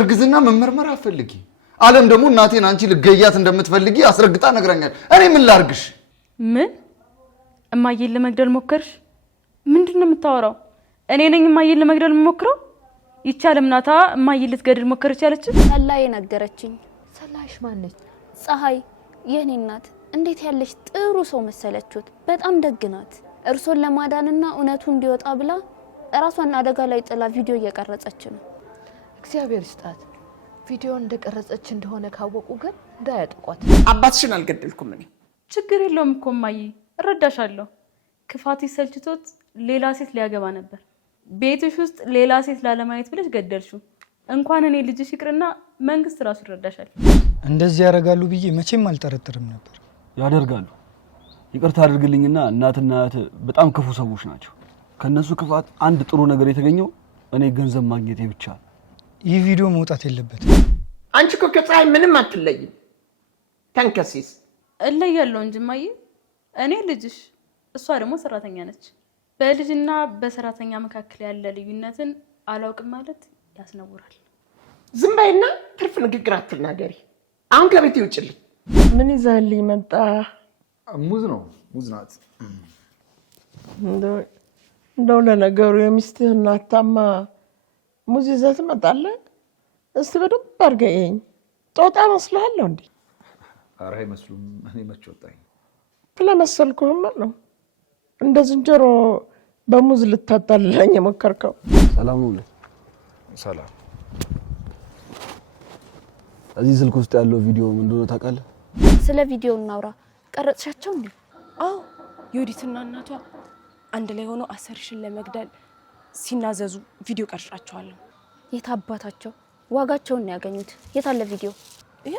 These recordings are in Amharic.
እርግዝና መመርመር አፈልጊ ዓለም ደግሞ እናቴን አንቺ ልገያት እንደምትፈልጊ አስረግጣ ነግራኛል እኔ ምን ላርግሽ ምን እማዬን ለመግደል ሞከርሽ ምንድነው የምታወራው እኔ ነኝ እማዬን ለመግደል ሞክረው ይቻለም ናታ እማዬን ልትገድል ሞከረች ያለች ሰላይ ነገረችኝ ሰላይሽ ማነች ፀሐይ የኔ እናት እንዴት ያለሽ ጥሩ ሰው መሰለችሁት በጣም ደግናት እርሶን ለማዳንና እውነቱ እንዲወጣ ብላ ራሷን አደጋ ላይ ጥላ ቪዲዮ እየቀረጸች ነው እግዚአብሔር ይስጣት ቪዲዮ እንደቀረጸች እንደሆነ ካወቁ ግን እንዳያጠቋት አባትሽን አልገደልኩም እኔ ችግር የለውም እኮ እማዬ እረዳሻለሁ ክፋት ይሰልችቶት ሌላ ሴት ሊያገባ ነበር ቤትሽ ውስጥ ሌላ ሴት ላለማየት ብለሽ ገደልሽው እንኳን እኔ ልጅሽ ይቅርና መንግስት ራሱ ይረዳሻል እንደዚህ ያረጋሉ ብዬ መቼም አልጠረጥርም ነበር ያደርጋሉ ይቅርታ አድርግልኝና እናትና እህት በጣም ክፉ ሰዎች ናቸው ከነሱ ክፋት አንድ ጥሩ ነገር የተገኘው እኔ ገንዘብ ማግኘቴ ብቻ ይህ ቪዲዮ መውጣት የለበትም አንቺ እኮ ከፀሐይ ምንም አትለይም ተንከሲስ እለያለሁ እንጂ እማዬ እኔ ልጅሽ እሷ ደግሞ ሰራተኛ ነች በልጅና በሰራተኛ መካከል ያለ ልዩነትን አላውቅም ማለት ያስነውራል ዝም በይና ትርፍ ንግግር አትናገሪ አሁን ከቤት ይውጭልኝ ምን ይዛልኝ መጣ ሙዝ ነው ሙዝ ናት እንደው ለነገሩ የሚስትህ እናታማ ሙዝ ይዘህ ትመጣለህ እስቲ በደንብ አድርገኸኝ ጦጣ መስልሃለሁ እንዴ ኧረ አይመስሉም እኔ መች ወጣኝ ስለመሰልኩህማ ነው እንደ ዝንጀሮ በሙዝ ልታጣልለኝ የሞከርከው ሰላም ነው ሰላም እዚህ ስልክ ውስጥ ያለው ቪዲዮ ምን እንደሆነ ታውቃለህ ስለ ቪዲዮ እናውራ ቀረጽሻቸው እንዴ አዎ ዮዲትና እናቷ አንድ ላይ ሆነው አሰርሽን ለመግደል ሲናዘዙ ቪዲዮ ቀርጻቸዋለሁ የታባታቸው ዋጋቸውን ነው ያገኙት የታለ ቪዲዮ ይሄ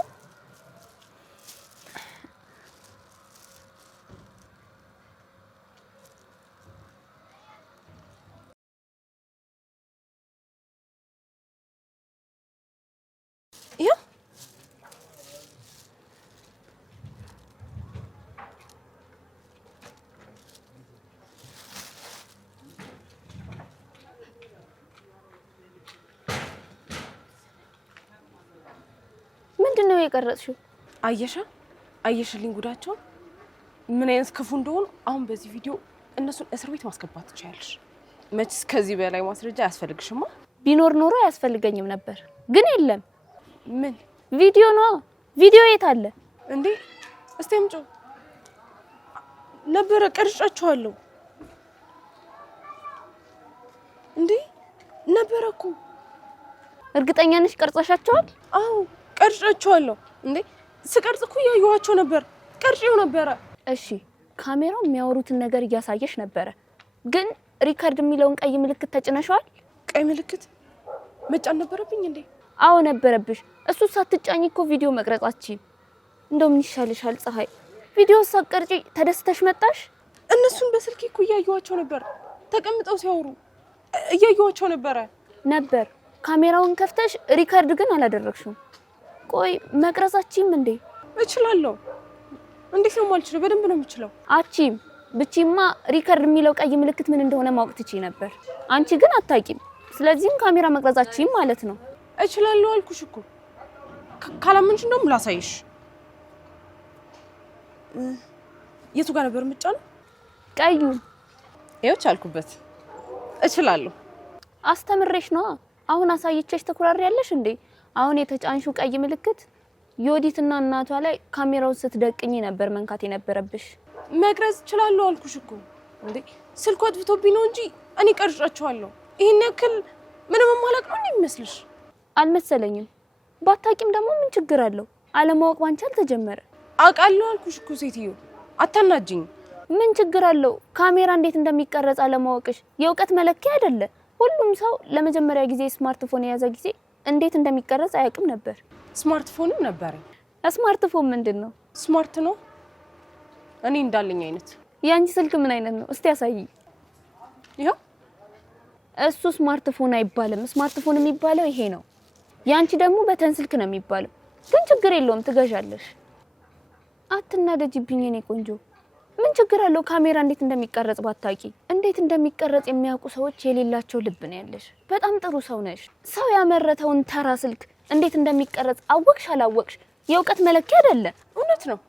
ምንድነው የቀረጽሽው አየሽልኝ ጉዳቸው ምን አይነት ክፉ እንደሆኑ አሁን በዚህ ቪዲዮ እነሱን እስር ቤት ማስገባት ትችያለሽ መችስ ከዚህ በላይ ማስረጃ ያስፈልግሽማ ቢኖር ኖሮ ያስፈልገኝም ነበር ግን የለም ምን ቪዲዮ ነው ቪዲዮ የት አለ እንዴ እስቲ አምጪ ነበር ቀርጫቸዋለሁ እንዴ ነበርኩ እርግጠኛ ነሽ ቀርጸሻቸዋል አዎ ቀርጫቸዋለሁ እንዴ ስቀርጽ እኮ ያዩዋቸው ነበር ቀርጬው ነበር እሺ ካሜራው የሚያወሩትን ነገር እያሳየሽ ነበር ግን ሪካርድ የሚለውን ቀይ ምልክት ተጭነሻል ቀይ ምልክት መጫን ነበረብኝ እንዴ አዎ ነበረብሽ እሱ ሳትጫኝ እኮ ቪዲዮ መቅረጻች እንደው ምን ይሻልሻል ፀሐይ ቪዲዮ ሳትቀርጪ ተደስተሽ መጣሽ እነሱን በስልክ እኮ ያዩዋቸው ነበር ተቀምጠው ሲያወሩ እያዩዋቸው ነበር ካሜራውን ከፍተሽ ሪካርድ ግን አላደረግሽም ቆይ መቅረጻችም እንዴ እችላለሁ እንዴት ነው ማልችለው በደንብ ነው የምችለው አቺም ብቻማ ሪካርድ የሚለው ቀይ ምልክት ምን እንደሆነ ማወቅ ትችይ ነበር አንቺ ግን አታቂም ስለዚህም ካሜራ መቅረጻችም ማለት ነው እችላለሁ አልኩሽ እኮ ካላመንሽ እንደውም ላሳይሽ የቱ ጋር ነበር የምጫነው ቀዩ ይኸውች አልኩበት እችላለሁ አስተምሬሽ ነው አሁን አሳይቼሽ ተኩራሪያለሽ እንዴ አሁን የተጫንሹ ቀይ ምልክት ዮዲትና እናቷ ላይ ካሜራውን ስትደቅኝ ነበር መንካት የነበረብሽ መቅረጽ እችላለሁ አልኩሽ እኮ እንዴ ስልኩ አጥፍቶብኝ ነው እንጂ እኔ ቀርጫቸዋለሁ ይሄን ያክል ምንም ማላቅ ነው የሚመስልሽ አልመሰለኝም ባታቂም ደግሞ ምን ችግር አለው አለማወቅ ባንቺ አልተጀመረ አውቃለሁ አልኩሽ እኮ ሴትዮ አታናጅኝ ምን ችግር አለው ካሜራ እንዴት እንደሚቀረጽ አለማወቅሽ የእውቀት መለኪያ አይደለ ሁሉም ሰው ለመጀመሪያ ጊዜ ስማርትፎን የያዘ ጊዜ እንዴት እንደሚቀረጽ አያውቅም ነበር ስማርትፎንም ነበረኝ ስማርትፎን ምንድነው ስማርት ነው እኔ እንዳለኝ አይነት ያንቺ ስልክ ምን አይነት ነው እስቲ ያሳይ ይሄ እሱ ስማርትፎን አይባልም ስማርትፎን የሚባለው ይሄ ነው ያንቺ ደግሞ በተን ስልክ ነው የሚባለው ግን ችግር የለውም ትገዣለሽ አትናደጂብኝ እኔ ቆንጆ ምን ችግር አለው? ካሜራ እንዴት እንደሚቀረጽ ባታቂ። እንዴት እንደሚቀረጽ የሚያውቁ ሰዎች የሌላቸው ልብ ነው ያለሽ። በጣም ጥሩ ሰው ነሽ። ሰው ያመረተውን ተራ ስልክ እንዴት እንደሚቀረጽ አወቅሽ አላወቅሽ የእውቀት መለኪያ አይደለ። እውነት ነው።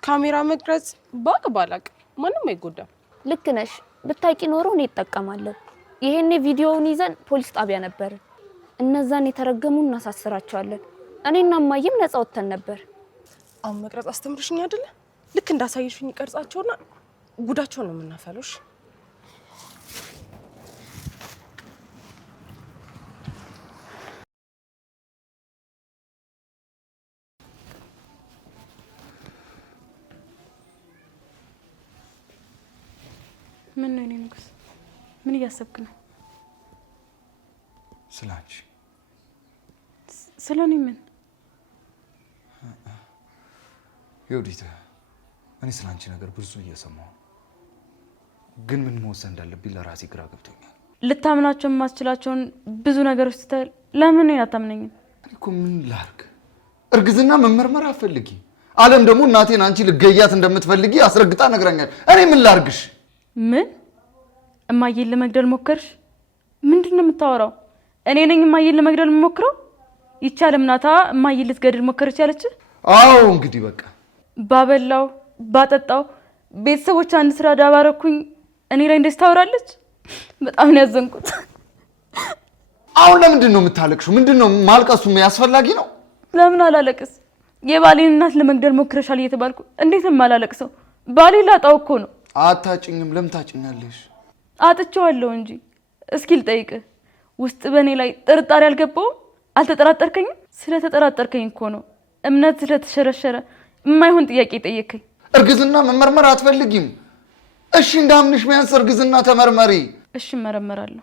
ካሜራ መቅረጽ ባላቅ ማንም አይጎዳም። ልክ ነሽ። ብታቂ ኖሮ እኔ እጠቀማለሁ። ይሄኔ ቪዲዮውን ይዘን ፖሊስ ጣቢያ ነበር። እነዛን የተረገሙ እናሳስራቸዋለን። እኔና እማዬም ነፃ ወጥተን ነበር። አሁን መቅረጽ አስተምርሽኝ አይደለ? ልክ እንዳሳየሽኝ ቀርጻቸውና ጉዳቸውን ነው የምናፈሉሽ። ምን ነው የኔ ንጉስ? ምን እያሰብክ ነው? ስላንቺ። ስለኔ ምን? ይኸውልህ እኔ ስላንቺ ነገር ብዙ እየሰማሁ ግን ምን መወሰን እንዳለብኝ ለራሴ ግራ ገብቶኛል። ልታምናቸው የማስችላቸውን ብዙ ነገሮች ስትል ለምን ነው ያታምነኝም? እኔ እኮ ምን ላድርግ? እርግዝና መመርመር አፈልጊ። አለም ደግሞ እናቴን አንቺ ልገያት እንደምትፈልጊ አስረግጣ ነግራኛል። እኔ ምን ላድርግሽ? ምን? እማዬን ለመግደል ሞከርሽ? ምንድን ነው የምታወራው? እኔ ነኝ እማዬን ለመግደል የምሞክረው? ይቻለም ናታ እማዬን ልትገድል ሞከረች ያለች? አዎ እንግዲህ በቃ ባበላው ባጠጣው ቤተሰቦች አንድ ስራ ዳባረኩኝ እኔ ላይ እንደዚህ ታወራለች? በጣም ነው ያዘንኩት። አሁን ለምንድን ነው የምታለቅሽው? ምንድን ነው ማልቀሱ? ያስፈልጊ ነው? ለምን አላለቅስ? የባሌን እናት ለመግደል ሞክረሻል እየተባልኩ እንዴት ነው የማላለቅሰው? ባሌ ላጣው እኮ ነው። አታጭኝም? ለምን ታጭኛለሽ? አጥቼዋለሁ እንጂ። እስኪ ልጠይቅህ፣ ውስጥ በእኔ ላይ ጥርጣሬ አልገባውም? አልተጠራጠርከኝም? ስለተጠራጠርከኝ እኮ ነው እምነት ስለተሸረሸረ የማይሆን ጥያቄ ጠየቀኝ። እርግዝና መመርመር አትፈልጊም? እሺ እንዳምንሽ ቢያንስ እርግዝና ተመርመሪ። እሺ እመረመራለሁ።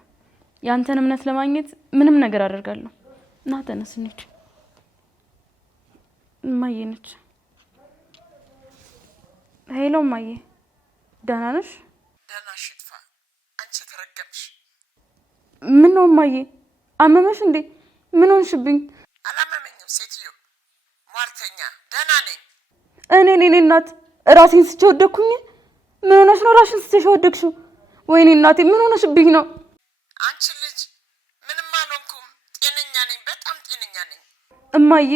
ያንተን እምነት ለማግኘት ምንም ነገር አደርጋለሁ። ና ተነስ እንሂድ። እማዬ ነች። ሄሎ እማዬ፣ ደህና ነሽ? ደህና ሽጥፋ። አንቺ ተረገምሽ። ምን ነው እማዬ? አመመሽ እንዴ? ምን ሆንሽብኝ? አላመመኝም ሴትዮ፣ ሟርተኛ። ደህና ነኝ። እኔ እናት ራሴን ስቼ ወደኩኝ። ምን ሆነሽ ነው ራስሽን ስትሽ ወደቅሽው? ወይኔ እናቴ ምን ሆነሽብኝ ነው? አንቺ ልጅ ምንም አልሆንኩም፣ ጤነኛ ነኝ፣ በጣም ጤነኛ ነኝ። እማዬ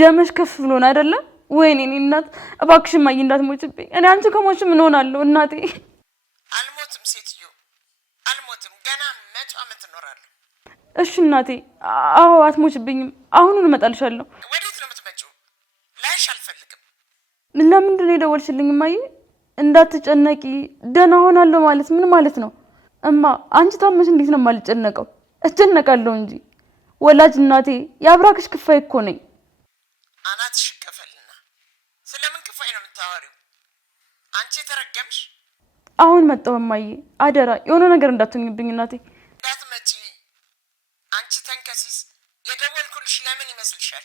ደምሽ ከፍ ብሎን አይደለ? ወይኔ እናት እባክሽ እማዬ እንዳትሞችብኝ። እኔ አንቺ ከሞች ምን ሆናለሁ እናቴ? አልሞትም ሴትዮ፣ አልሞትም። ገና 100 ዓመት እኖራለሁ። እሺ እናቴ። አዎ አትሞችብኝም። አሁኑን እመጣልሻለሁ። ወዴት ነው የምትመጪው? ላይሽ አልፈልግም። ለምንድን ነው የደወልሽልኝ እማዬ? እንዳትጨነቂ ደህና ሆናለሁ ማለት ምን ማለት ነው? እማ አንቺ ታመሽ እንዴት ነው የማልጨነቀው? እጨነቃለሁ እንጂ ወላጅ እናቴ የአብራክሽ ክፋይ እኮ ነኝ። አናትሽ ይከፈልና ስለምን ክፋይ ነው የምታወሪው? አንቺ የተረገምሽ። አሁን መጣሁ እማዬ፣ አደራ የሆነ ነገር እንዳትሆኝብኝ እናቴ። እንዳትመጪ አንቺ ተንከሲስ። የደወልኩልሽ ለምን ይመስልሻል?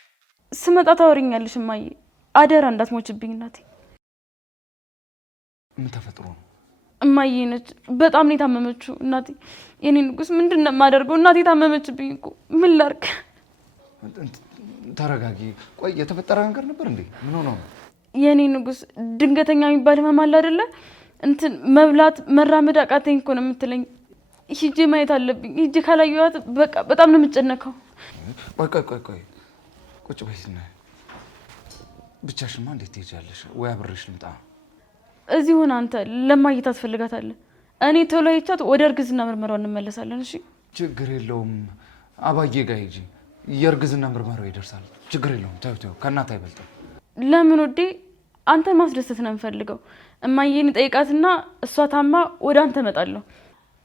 ስመጣ ታወሪኛለሽ እማዬ፣ አደራ እንዳትሞችብኝ እናቴ። ምን ተፈጥሮ ነው? እማዬ ነች። በጣም ነው የታመመችው እናቴ። የኔ ንጉስ ምንድን ነው የማደርገው? እናቴ ታመመችብኝ እኮ ምን ላድርግ? ተረጋጊ። ቆይ የተፈጠረ ነገር ነበር እንዴ? ምን ሆኖ ነው? የኔ ንጉስ ድንገተኛ የሚባል ህመም አለ አይደለ? እንትን መብላት መራመድ አቃተኝ እኮ ነው የምትለኝ። ሂጄ ማየት አለብኝ። ሂጄ ካላየኋት በቃ በጣም ነው የምጨነቀው። ቆይ ቁጭ በይና። ብቻሽማ እንዴት ትሄጃለሽ? ወይ አብሬሽ ልምጣ? እዚህ ሆነ አንተ ለማየት ትፈልጋታለህ። እኔ ቶሎ ሄቻት ወደ እርግዝና ምርመራው እንመለሳለን። እሺ ችግር የለውም። አባዬ ጋር ሂጂ፣ የእርግዝና ምርመራው ይደርሳል። ችግር የለውም። ተይው፣ ከእናት አይበልጥም። ለምን ወዴ? አንተን ማስደሰት ነው የምፈልገው። እማዬን ጠይቃትና እሷ ታማ ወደ አንተ እመጣለሁ።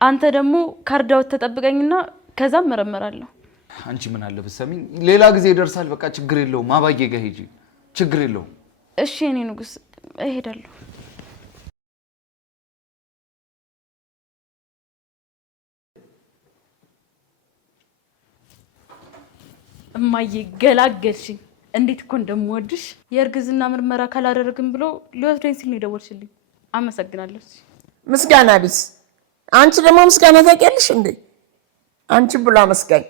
አንተ ደግሞ ካርዳው ተጠብቀኝና ከዛም መረመራለሁ። አንቺ ምን አለ ብትሰሚኝ፣ ሌላ ጊዜ ይደርሳል። በቃ ችግር የለውም። አባዬ ጋር ሂጂ፣ ችግር የለውም። እሺ የኔ ንጉስ፣ እሄዳለሁ። እማዬ ገላገልሽኝ። እንዴት እኮ እንደምወድሽ። የእርግዝና ምርመራ ካላደረግን ብሎ ሊወስደኝ ሲል ነው የደወልሽልኝ። አመሰግናለሁ። ምስጋና ቢስ። አንቺ ደግሞ ምስጋና ታውቂያለሽ እንዴ? አንቺ ብሎ አመስጋኝ።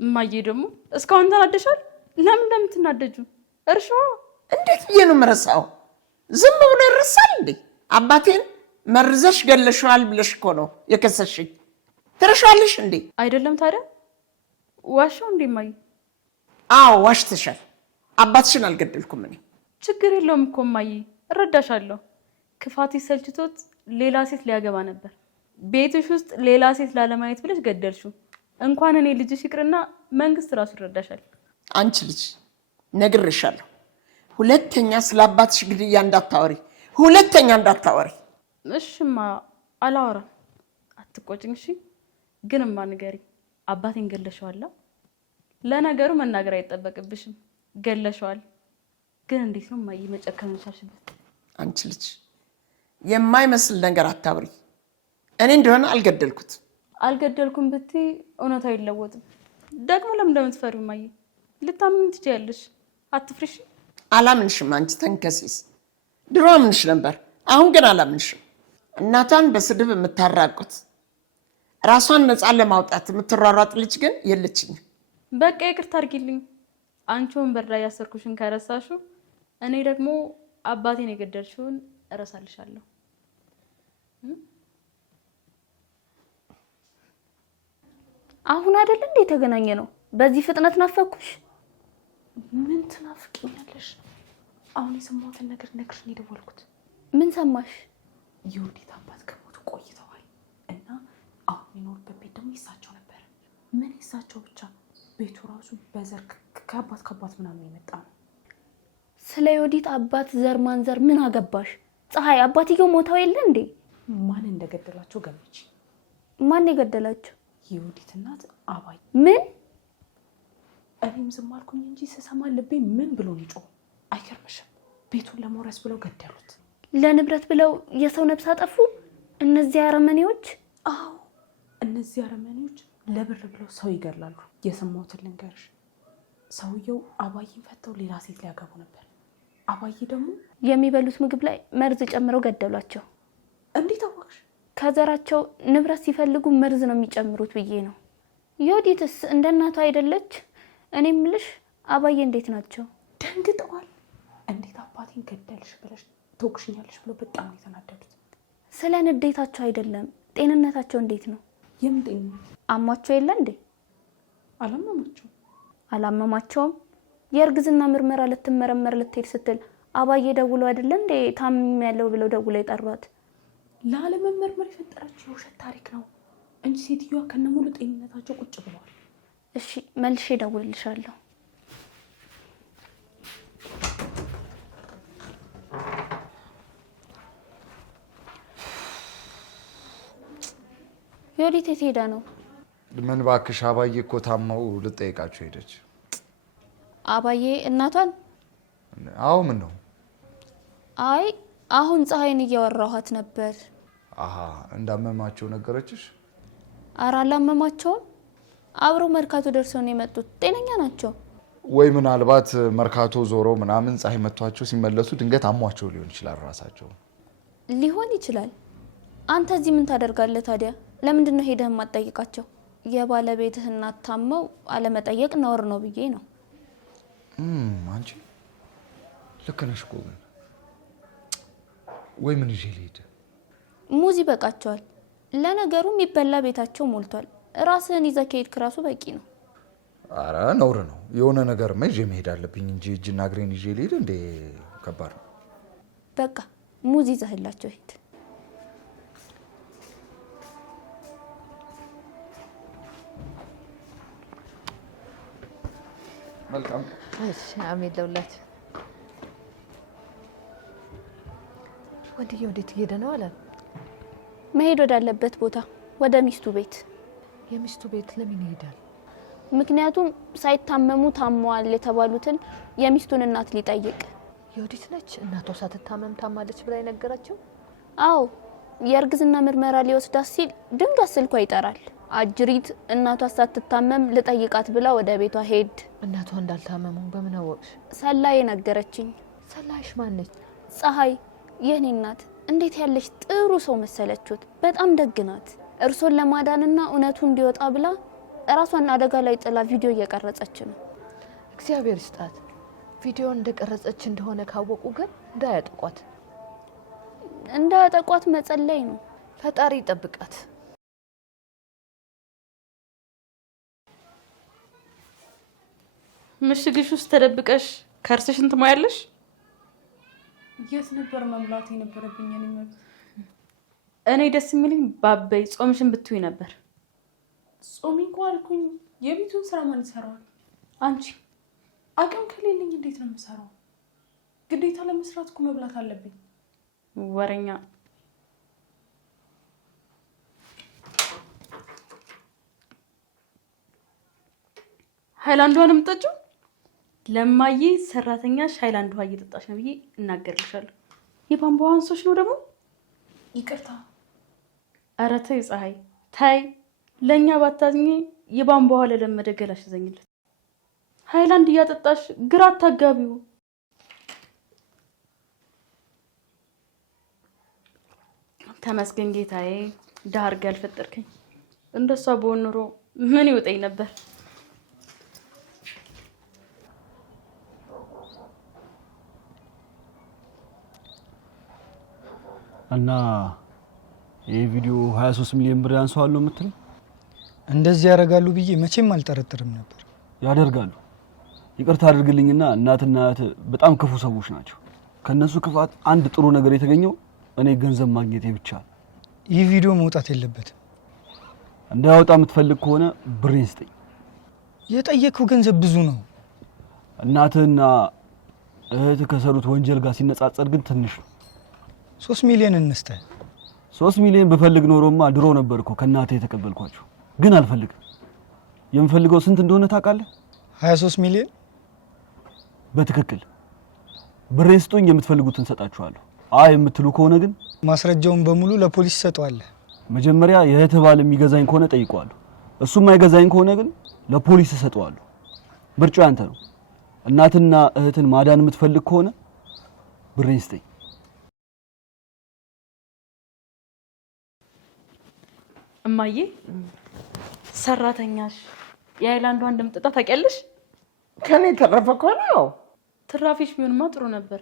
እማዬ ደግሞ እስካሁን ተናደሻል? ለምን እንደምትናደጁ? እርሻ እንዴት ብዬ ነው የምረሳው? ዝም ብሎ ይረሳል እንዴ? አባቴን መርዘሽ ገለሽዋል ብለሽ እኮ ነው የከሰሽኝ። ትረሻለሽ እንዴ? አይደለም ታዲያ ዋሻው እንዴ እማዬ? አዎ ዋሽተሻል። አባትሽን አልገደልኩም እኔ። ችግር የለውም እኮ እማዬ፣ እረዳሻለሁ። ክፋት ሰልችቶት ሌላ ሴት ሊያገባ ነበር። ቤትሽ ውስጥ ሌላ ሴት ላለማየት ብለሽ ገደልሽው። እንኳን እኔ ልጅሽ ይቅርና መንግስት ራሱ ይረዳሻል። አንቺ ልጅ ነግሬሻለሁ፣ ሁለተኛ ስለ አባትሽ ግድያ እንዳታወሪ፣ ሁለተኛ እንዳታወሪ። እሽማ አላወራም፣ አትቆጭኝ እሺ። ግን እማ ንገሪ፣ አባቴን ገለሽዋል? ለነገሩ መናገር አይጠበቅብሽም፣ ገለሽዋል። ግን እንዴት ነው እማዬ መጨከን ቻልሽበት? አንቺ ልጅ የማይመስል ነገር አታውሪ። እኔ እንደሆነ አልገደልኩት። አልገደልኩም ብትይ እውነቱ አይለወጥም። ደግሞ ለምን እንደምትፈሪው እማዬ? ልታምኚኝ ትችያለሽ፣ አትፍሪሽ። አላምንሽም አንቺ ተንከሲስ። ድሮ አምንሽ ነበር፣ አሁን ግን አላምንሽም። እናቷን በስድብ የምታራቁት ራሷን ነፃ ለማውጣት የምትሯሯጥ ልጅ ግን የለችኝም። በቃ ይቅርታ አድርጊልኝ። አንቺ ወንበር ላይ ያሰርኩሽን ከረሳሹ፣ እኔ ደግሞ አባቴን የገደልሽውን እረሳልሻለሁ። አሁን አይደል እንዴ የተገናኘ ነው? በዚህ ፍጥነት ናፈኩሽ? ምን ትናፍቂኛለሽ? አሁን የሰማሁትን ነገር ነግርሽ ነው የደወልኩት። ምን ሰማሽ? የወዲት አባት ከሞቱ ቆይተዋል እና አሁን የሚኖርበት ቤት ደግሞ ይሳቸው ነበር። ምን ይሳቸው ብቻ ቤቱ ራሱ በዘር ከአባት ምናምን የመጣ ነው። ስለ የወዲት አባት ዘር ማንዘር ምን አገባሽ? ፀሐይ፣ አባትየው ሞተው የለ እንዴ? ማን እንደገደላቸው ገመች። ማን የገደላቸው? የወዲት እናት አባይ። ምን? እኔም ዝም አልኩኝ እንጂ ስሰማ ልቤ ምን ብሎ ነው? አይገርምሽም? ቤቱን ለመውረስ ብለው ገደሉት። ለንብረት ብለው የሰው ነፍስ አጠፉ እነዚህ አረመኔዎች። አዎ እነዚህ አረመኔዎች ለብር ብለው ሰው ይገላሉ። የሰማሁትን ልንገርሽ፣ ሰውየው አባይን ፈተው ሌላ ሴት ሊያገቡ ነበር። አባይ ደግሞ የሚበሉት ምግብ ላይ መርዝ ጨምረው ገደሏቸው። እንዴት አወቅሽ? ከዘራቸው ንብረት ሲፈልጉ መርዝ ነው የሚጨምሩት ብዬ ነው። የወዲትስ እንደ እናቷ አይደለች? እኔ ምልሽ አባዬ እንዴት ናቸው? ደንግጠዋል። እንዴት አባቴን ገደልሽ ብለሽ ተወቅሽኛለሽ ብሎ በጣም ነው የተናደዱት። ስለ ንዴታቸው አይደለም፣ ጤንነታቸው እንዴት ነው? የምን ጤንነት? አሟቸው የለ እንዴ? አላመማቸውም። አላመማቸውም? የእርግዝና ምርመራ ልትመረመር ልትሄድ ስትል አባዬ ደውሎ አይደለ እንዴ ታምም ያለው ብለው ደውሎ የጠሯት? ላለመመርመር የፈጠረችው የውሸት ታሪክ ነው እንጂ ሴትዮዋ ከነሙሉ ጤንነታቸው ቁጭ ብለዋል። እሺ መልሼ ደውልልሻለሁ። የወዲት የት ሄዳ ነው? ምን እባክሽ፣ አባዬ እኮ ታማው ልጠይቃቸው ሄደች። አባዬ እናቷን? አዎ ምን ነው? አይ አሁን ፀሐይን እያወራኋት ነበር። አሃ እንዳመማቸው ነገረችሽ? ኧረ አላመማቸውም። አብረው መርካቶ ደርሰው ነው የመጡት። ጤነኛ ናቸው። ወይ ምናልባት መርካቶ ዞሮ ምናምን ፀሐይ መቷቸው ሲመለሱ ድንገት አሟቸው ሊሆን ይችላል ራሳቸው። ሊሆን ይችላል። አንተ እዚህ ምን ታደርጋለህ ታዲያ? ለምንድን ነው ሄደህ የማትጠይቃቸው? የባለቤትህ እናት ታመው አለመጠየቅ ነውር ነው ብዬ ነው። አንቺ ልክ ነሽ እኮ ግን ወይ ምን ይዤ ልሂድ? ሙዝ ይበቃቸዋል። ለነገሩ የሚበላ ቤታቸው ሞልቷል። ራስህን ይዘህ ከሄድክ ራሱ በቂ ነው። አረ ነውር ነው። የሆነ ነገር ይዤ መሄድ አለብኝ እንጂ እጅና እግሬን ይዤ ልሂድ እንዴ? ከባድ ነው። በቃ ሙዝ ይዘህላቸው ሂድ። መልካም። እሺ አሜን ለውላችሁ። ወንድዬ ወዴት እየሄደ ነው አለ? መሄድ ወዳለበት ቦታ፣ ወደ ሚስቱ ቤት። የሚስቱ ቤት ለምን ይሄዳል? ምክንያቱም ሳይታመሙ ታመዋል የተባሉትን የሚስቱን እናት ሊጠይቅ። የወዲት ነች እናቷ ሳትታመም ታማለች ብላ የነገራቸው? አዎ የእርግዝና ምርመራ ሊወስዳት ሲል ድንገት ስልኳ ይጠራል። አጅሪት እናቷ ሳትታመም ልጠይቃት ብላ ወደ ቤቷ ሄድ። እናቷ እንዳልታመሙ በምን አወቅሽ? ሰላይ ነገረችኝ። ሰላይሽ ማነች? ፀሐይ፣ የኔ እናት እንዴት ያለች ጥሩ ሰው መሰለችት። በጣም ደግ ናት። እርሶን ለማዳንና እውነቱ እንዲወጣ ብላ ራሷን አደጋ ላይ ጥላ ቪዲዮ እየቀረጸች ነው። እግዚአብሔር ይስጣት። ቪዲዮ እንደቀረጸች እንደሆነ ካወቁ ግን እንዳያጠቋት። እንዳያጠቋት መጸለይ ነው። ፈጣሪ ይጠብቃት። ምሽግሽ ውስጥ ተደብቀሽ ከርስሽን ትሞያለሽ? የት ነበር መብላት የነበረብኝ? እኔ ደስ የሚልኝ ባበይ ጾምሽን ብትይ ነበር። ጾሚ እንኳ አልኩኝ። የቤቱን ስራ ማን ይሰራዋል? አንቺ። አቅም ከሌለኝ እንዴት ነው የምሰራው? ግዴታ ለመስራት እኮ መብላት አለብኝ። ወረኛ። ሃይላንድ ውሃ ነው የምትጠጪው? ለማዬ ሰራተኛሽ ሃይላንድ ውሃ እየጠጣሽ ነው ብዬ እናገርልሻለሁ። የቧንቧ አንሶች ነው ደግሞ። ይቅርታ። ኧረ ተይ ፀሐይ ታይ። ለእኛ ባታዝኚ የቧንቧ ውሃ ለለመደ ገላሽ ዘኝለት። ሃይላንድ እያጠጣሽ ግራ አታጋቢው። ተመስገን ጌታዬ፣ ዳር ጋር ፈጠርከኝ። እንደሷ በሆነ ኑሮ ምን ይውጠኝ ነበር። እና ይሄ ቪዲዮ 23 ሚሊዮን ብር ያንሰዋል ነው የምትለው? እንደዚህ ያደርጋሉ ብዬ መቼም አልጠረጥርም ነበር። ያደርጋሉ። ይቅርታ አድርግልኝና እናትና እህት በጣም ክፉ ሰዎች ናቸው። ከነሱ ክፋት አንድ ጥሩ ነገር የተገኘው እኔ ገንዘብ ማግኘቴ ብቻ ነው። ይህ ቪዲዮ መውጣት የለበትም። እንዳያወጣ የምትፈልግ ከሆነ ብሬን ስጠኝ። የጠየቅኩ ገንዘብ ብዙ ነው። እናትህና እህት ከሰሩት ወንጀል ጋር ሲነጻጸር ግን ትንሽ ነው። 3 ሚሊዮን እንስተ 3 ሚሊዮን በፈልግ ኖሮማ ድሮ ነበርኩ ከእናቴ የተቀበልኳቸው። ግን አልፈልግም። የምፈልገው ስንት እንደሆነ ታውቃለህ? 23 ሚሊዮን በትክክል። ብሬን ስጡኝ፣ የምትፈልጉትን ሰጣችኋለሁ። አይ የምትሉ ከሆነ ግን ማስረጃውን በሙሉ ለፖሊስ ሰጠዋለህ። መጀመሪያ የእህትህ ባል የሚገዛኝ ከሆነ ጠይቀዋለሁ። እሱም የማይገዛኝ ከሆነ ግን ለፖሊስ ሰጠዋለሁ። ምርጫው ያንተ ነው። እናትና እህትን ማዳን የምትፈልግ ከሆነ ብሬን ስጠኝ። እማዬ ሰራተኛሽ የሃይላንድ ውሃ እንደምጠጣ ታውቂያለሽ? ከኔ ተረፈ ከሆነ ያው ትራፊሽ ቢሆንማ ጥሩ ነበር።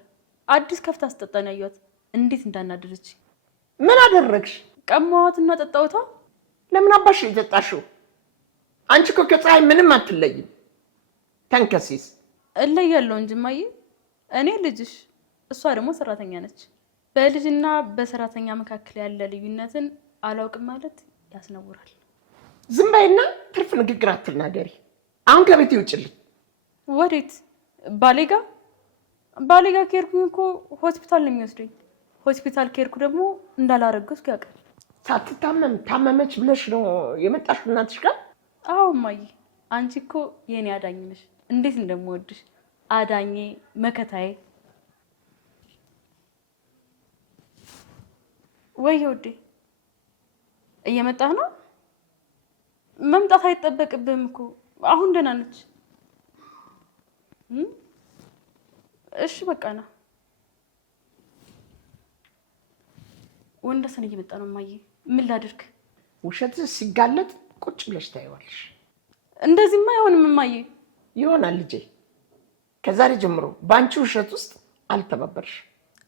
አዲስ ከፍታ አስጠጣን ያዩት እንዴት እንዳናደረች። ምን አደረግሽ? ቀማዋትና ጠጣውታ። ለምን አባሽ የጠጣሽው? አንቺ እኮ ከፀሐይ ምንም አትለይም። ተንከሲስ። እለያለሁ እንጂ እማዬ፣ እኔ ልጅሽ፣ እሷ ደግሞ ሰራተኛ ነች። በልጅና በሰራተኛ መካከል ያለ ልዩነትን አላውቅም ማለት ያስነውራል። ዝም በይና ትርፍ ንግግር አትናገሪ። አሁን ከቤት ይውጭልኝ። ወዴት? ባሌጋ? ባሌጋ ከሄድኩኝ እኮ ሆስፒታል ነው የሚወስደኝ። ሆስፒታል ከሄድኩ ደግሞ እንዳላረገዝኩ ያውቃል። ሳትታመም ታመመች ብለሽ ነው የመጣሽው እናትሽ ጋር? አዎ እማዬ፣ አንቺ እኮ የኔ አዳኝ ነሽ። እንዴት እንደምወድሽ አዳኜ፣ መከታዬ። ወይ ውዴ እየመጣህ ነው? መምጣት አይጠበቅብህም እኮ አሁን ደህና ነች። እሺ በቃ ና። ወንደሰን እየመጣ ነው እማዬ፣ ምን ላድርግ? ውሸት ሲጋለጥ ቁጭ ብለሽ ታይዋለሽ። እንደዚህማ አይሆንም እማዬ። ይሆናል ልጄ። ከዛሬ ጀምሮ በአንቺ ውሸት ውስጥ አልተባበርሽ።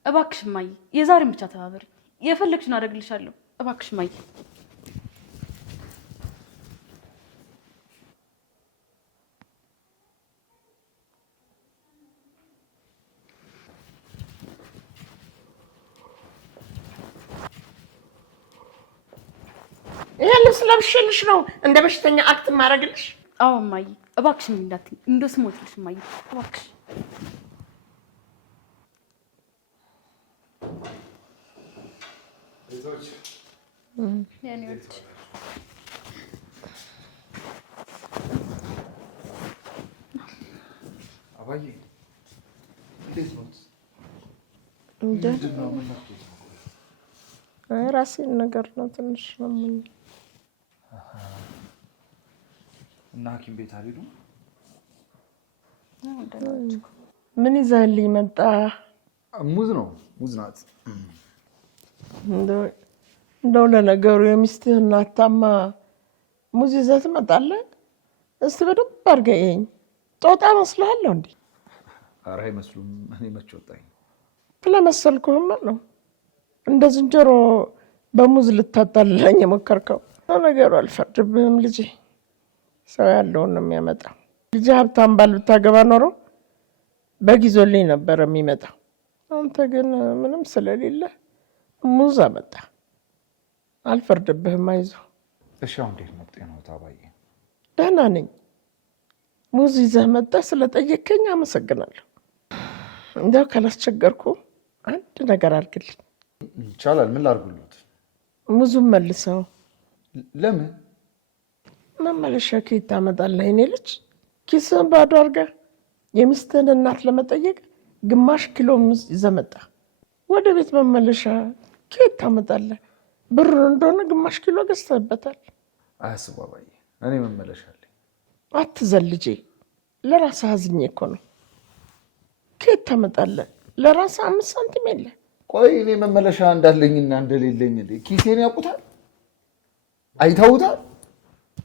እባክሽ እማዬ፣ የዛሬን ብቻ ተባበሪ። የፈለግሽን አደርግልሻለሁ። እባክሽ እማዬ። ይሄ ልብስ ለብሼልሽ ነው እንደ በሽተኛ አክት ማድረግልሽ? አዎ እማዬ፣ እባክሽ እንዳትዪ፣ እንደው ስሞትልሽ እማዬ፣ እባክሽ። አባዬ እንዴት ነው? ራሴን ነገር ነው ትንሽ ነው። እና ሐኪም ቤት አልሄዱም? ምን ይዘህልኝ መጣ? ሙዝ ነው፣ ሙዝ ናት። እንደው ለነገሩ የሚስትህ እናት ታማ ሙዝ ይዘህ ትመጣለህ? እስቲ በደንብ አድርገህ እየኝ። ጦጣ መስልሃለሁ እንዴ? ኧረ አይመስሉም። እኔ መች ወጣኝ? ስለመሰልኩህማ ነው። እንደ ዝንጀሮ በሙዝ ልታታልለኝ የሞከርከው ነገሩ አልፈርድብህም ልጄ። ሰው ያለውን ነው የሚያመጣው። ልጅ ሀብታም ባል ብታገባ ኖሮ በጊዜልኝ ነበር የሚመጣው። አንተ ግን ምንም ስለሌለ ሙዝ አመጣ። አልፈርድብህም፣ አይዞህ። እሺ አሁን እንዴት ነው ጤናው ታባዬ? ደህና ነኝ። ሙዝ ይዘህ መጣህ ስለጠየከኝ አመሰግናለሁ። እንደው ካላስቸገርኩ አንድ ነገር አድርግልኝ። ይቻላል። ምን ላድርግልዎት? ሙዙን መልሰው። ለምን? መመለሻ ከየት ታመጣለህ? እኔ ልጅ ኪስህን ባዶ አድርገህ የሚስትህን እናት ለመጠየቅ ግማሽ ኪሎ ሙዝ ይዘህ መጣህ። ወደ ቤት መመለሻ ከየት ታመጣለህ? ብር እንደሆነ ግማሽ ኪሎ ገዝተህበታል። አያስቡ አባዬ፣ እኔ መመለሻ አለኝ። አትዘል ልጄ፣ ለራስህ አዝኜ እኮ ነው። ከየት ታመጣለህ? ለራስህ 5 ሳንቲም የለ። ቆይ እኔ መመለሻ እንዳለኝና እንደሌለኝ ኪሴን ያውቁታል? አይተውታል?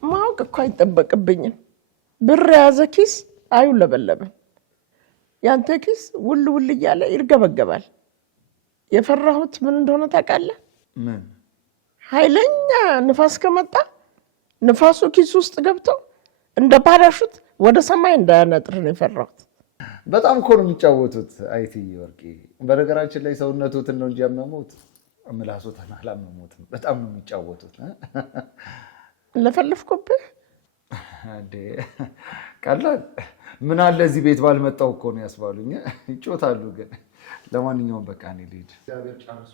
ማወቅ እኮ አይጠበቅብኝም። ብር የያዘ ኪስ አይውለበለብም። ያንተ ኪስ ውል ውል እያለ ይርገበገባል። የፈራሁት ምን እንደሆነ ታውቃለህ? ምን? ኃይለኛ ንፋስ ከመጣ ንፋሱ ኪስ ውስጥ ገብቶ እንደ ፓራሹት ወደ ሰማይ እንዳያነጥር ነው የፈራሁት። በጣም እኮ ነው የሚጫወቱት አይትዬ ወርቄ። በነገራችን ላይ ሰውነቶትን ነው እንጂ ያመሙት ምላሶትን አላመሙትም። በጣም ነው የሚጫወቱት። ለፈለፍኩብህ እንዴ? ቀላል ምን አለ እዚህ ቤት ባልመጣው እኮ ነው ያስባሉኝ። ይጮታሉ ግን። ለማንኛውም በቃ እኔ ልሂድ። እግዚአብሔር ጨርሶ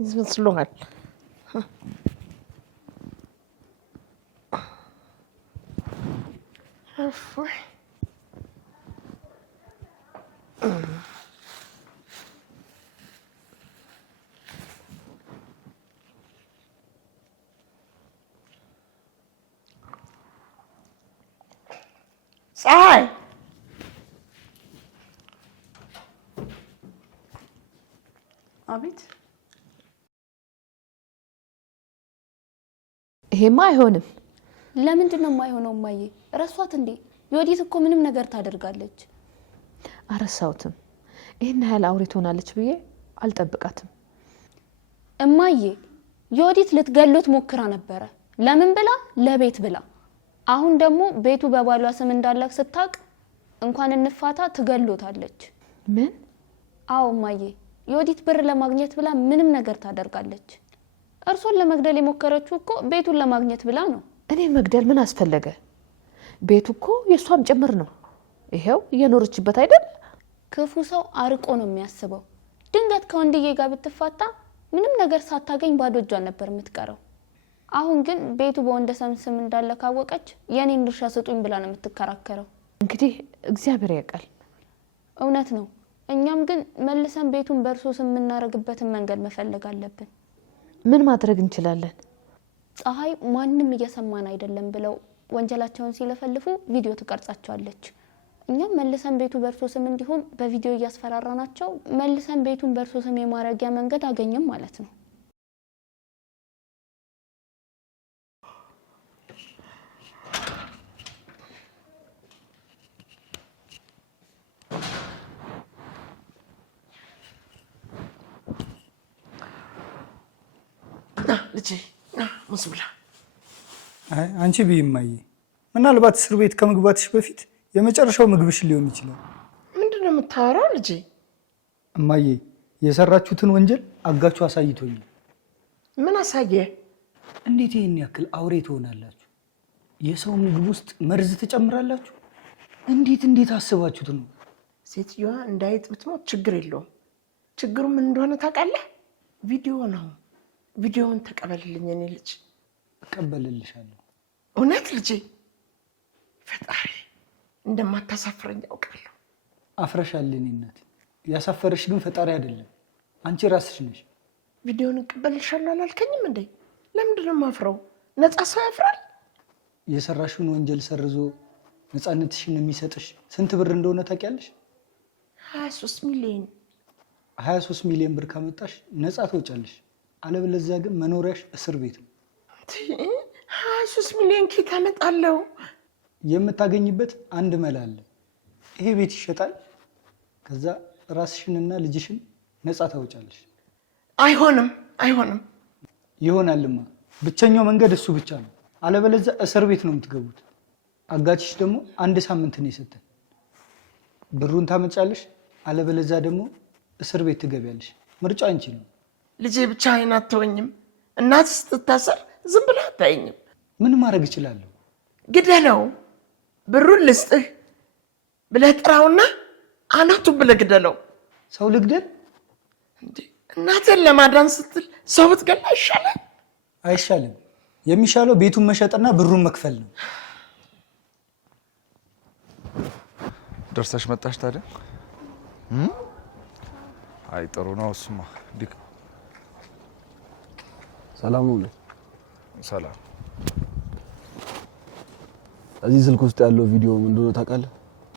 ይመስሉሃል? ፀሐይ አቤት። ይሄማ አይሆንም። ለምንድን ነው የማይሆነው? እማዬ ረሷት እንዴ? ዮዲት እኮ ምንም ነገር ታደርጋለች። አረሳውትም። ይሄን ያህል አውሬ ትሆናለች ብዬ አልጠብቃትም። እማዬ ዮዲት ልትገሉት ሞክራ ነበረ። ለምን ብላ? ለቤት ብላ። አሁን ደግሞ ቤቱ በባሏ ስም እንዳለ ስታውቅ እንኳን እንፋታ ትገሎታለች። ምን? አዎ እማዬ፣ ዮዲት ብር ለማግኘት ብላ ምንም ነገር ታደርጋለች። እርሶን ለመግደል የሞከረችው እኮ ቤቱን ለማግኘት ብላ ነው። እኔ መግደል ምን አስፈለገ? ቤቱ እኮ የሷም ጭምር ነው። ይሄው እየኖረችበት አይደል? ክፉ ሰው አርቆ ነው የሚያስበው። ድንገት ከወንድዬ ጋር ብትፋታ ምንም ነገር ሳታገኝ ባዶ እጇን ነበር የምትቀረው። አሁን ግን ቤቱ በወንደሰን ስም እንዳለ ካወቀች የኔን ድርሻ ስጡኝ ብላ ነው የምትከራከረው። እንግዲህ እግዚአብሔር ያውቃል። እውነት ነው። እኛም ግን መልሰን ቤቱን በእርሶ ስም የምናደርግበትን መንገድ መፈለግ አለብን። ምን ማድረግ እንችላለን? ፀሐይ ማንም እየሰማን አይደለም ብለው ወንጀላቸውን ሲለፈልፉ ቪዲዮ ትቀርጻቸዋለች። እኛም መልሰን ቤቱ በእርሶ ስም እንዲሆን በቪዲዮ እያስፈራራናቸው መልሰን ቤቱን በእርሶ ስም የማድረጊያ መንገድ አገኘም ማለት ነው። ልጄ ሙዝ ብላ። አይ አንቺ ቢማዬ፣ ምናልባት እስር ቤት ከመግባትሽ በፊት የመጨረሻው ምግብሽ ሊሆን ይችላል። ምንድነው የምታወራው ልጄ? እማዬ፣ የሰራችሁትን ወንጀል አጋቹ አሳይቶኛል። ምን አሳየ? እንዴት ይሄን ያክል አውሬ ትሆናላችሁ? የሰው ምግብ ውስጥ መርዝ ትጨምራላችሁ? እንዴት አስባችሁት ነው? ሴትዮዋ እንዳይጥ ብትሞት ችግር የለውም። ችግሩ ምን እንደሆነ ታውቃለህ? ቪዲዮ ነው። ቪዲዮውን ተቀበልልኝ እኔ ልጅ። እቀበልልሻለሁ። እውነት ልጄ? ፈጣሪ እንደማታሳፍረኝ ያውቃለሁ። አፍረሻል የኔ እናት። ያሳፈረሽ ግን ፈጣሪ አይደለም፣ አንቺ ራስሽ ነሽ። ቪዲዮውን እቀበልልሻለሁ አላልከኝም እንዴ? ለምንድን ነው የማፍረው? ነፃ ሰው ያፍራል? የሰራሽውን ወንጀል ሰርዞ ነፃነትሽን የሚሰጥሽ ስንት ብር እንደሆነ ታውቂያለሽ? 23 ሚሊዮን። 23 ሚሊዮን ብር ካመጣሽ ነፃ ትወጫለሽ። አለበለዚያ ግን መኖሪያሽ እስር ቤት ነው። 3 ሚሊዮን ኬት አመጣለሁ? የምታገኝበት አንድ መላ አለ። ይሄ ቤት ይሸጣል። ከዛ ራስሽንና ልጅሽን ነፃ ታወጫለሽ። አይሆንም፣ አይሆንም። ይሆናልማ። ብቸኛው መንገድ እሱ ብቻ ነው። አለበለዚያ እስር ቤት ነው የምትገቡት። አጋችሽ ደግሞ 1 ሳምንት ነው የሰጠን። ብሩን ታመጫለሽ፣ አለበለዚያ ደግሞ እስር ቤት ትገቢያለሽ። ምርጫ አንቺ ነው። ልጄ ብቻ አይን አትወኝም። እናት ስትታሰር ዝም ብለህ አታየኝም። ምን ማድረግ እችላለሁ? ግደለው። ብሩን ልስጥህ ብለህ ጥራውና አናቱን ብለህ ግደለው። ሰው ልግደል? እናትን ለማዳን ስትል ሰው ብትገላ ይሻላል? አይሻልም። የሚሻለው ቤቱን መሸጥና ብሩን መክፈል ነው። ደርሰሽ መጣሽ ታዲያ? አይ ጥሩ ነው እሱማ። ሰላም ነው። ሰላም። እዚህ ስልክ ውስጥ ያለው ቪዲዮ ምን እንደሆነ ታውቃለህ?